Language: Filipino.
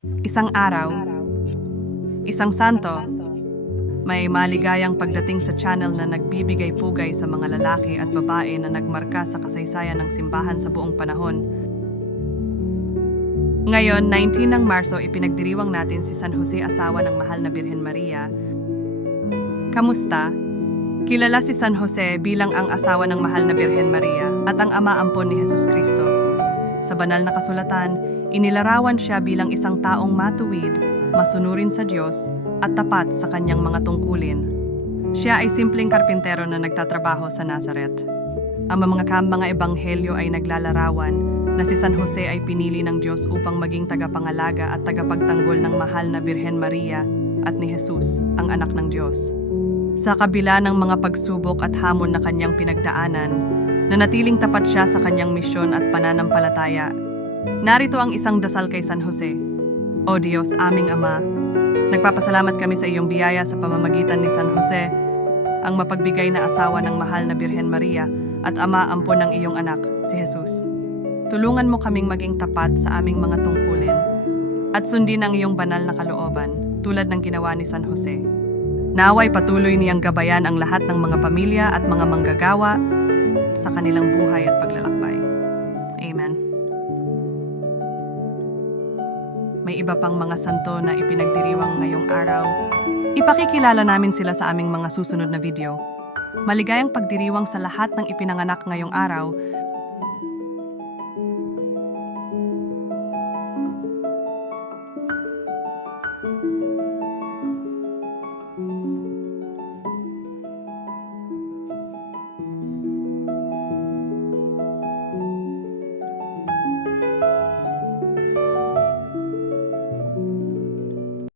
Isang araw, isang santo, may maligayang pagdating sa channel na nagbibigay pugay sa mga lalaki at babae na nagmarka sa kasaysayan ng simbahan sa buong panahon. Ngayon, 19 ng Marso, ipinagdiriwang natin si San Jose asawa ng mahal na Birhen Maria. Kamusta? Kilala si San Jose bilang ang asawa ng mahal na Birhen Maria at ang ama ampon ni Jesus Kristo. Sa banal na kasulatan, inilarawan siya bilang isang taong matuwid, masunurin sa Diyos, at tapat sa kanyang mga tungkulin. Siya ay simpleng karpintero na nagtatrabaho sa Nazareth. Ang mga mga ebanghelyo ay naglalarawan na si San Jose ay pinili ng Diyos upang maging tagapangalaga at tagapagtanggol ng mahal na Birhen Maria at ni Jesus, ang anak ng Diyos. Sa kabila ng mga pagsubok at hamon na kanyang pinagdaanan, nanatiling tapat siya sa kanyang misyon at pananampalataya. Narito ang isang dasal kay San Jose. O Diyos, aming Ama, nagpapasalamat kami sa iyong biyaya sa pamamagitan ni San Jose, ang mapagbigay na asawa ng mahal na Birhen Maria at ama ampon ng iyong anak, si Jesus. Tulungan mo kaming maging tapat sa aming mga tungkulin at sundin ang iyong banal na kalooban tulad ng ginawa ni San Jose. Naway patuloy niyang gabayan ang lahat ng mga pamilya at mga manggagawa sa kanilang buhay at paglalakbay. Amen. May iba pang mga santo na ipinagdiriwang ngayong araw. Ipakikilala namin sila sa aming mga susunod na video. Maligayang pagdiriwang sa lahat ng ipinanganak ngayong araw